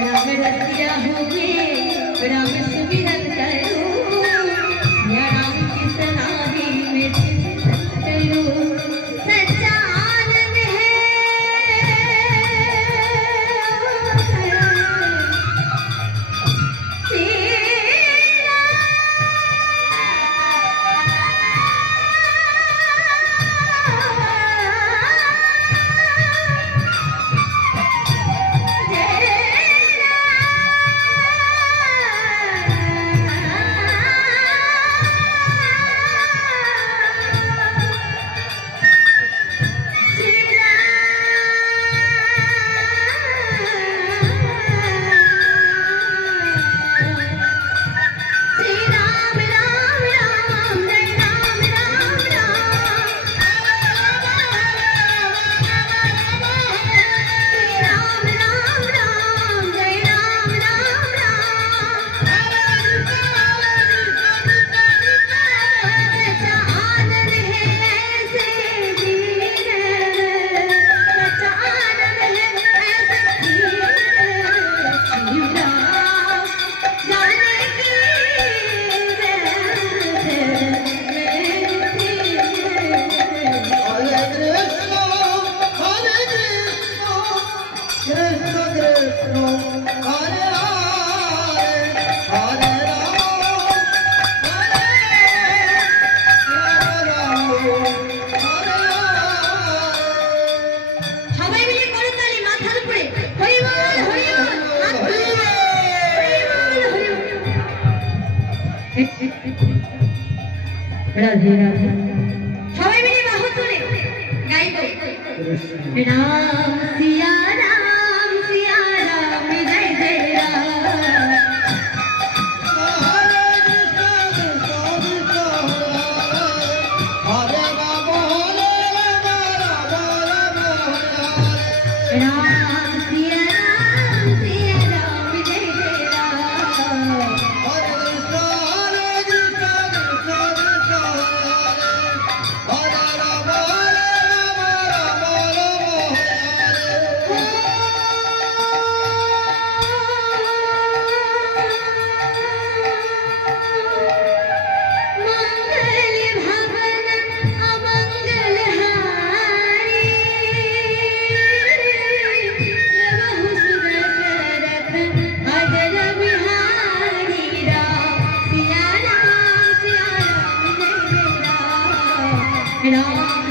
राम रतिया होगी राम सुमिरा রাধে রাধে। সবাই মিলে বাহু তুলে। গাইব রাম সিয়া you know?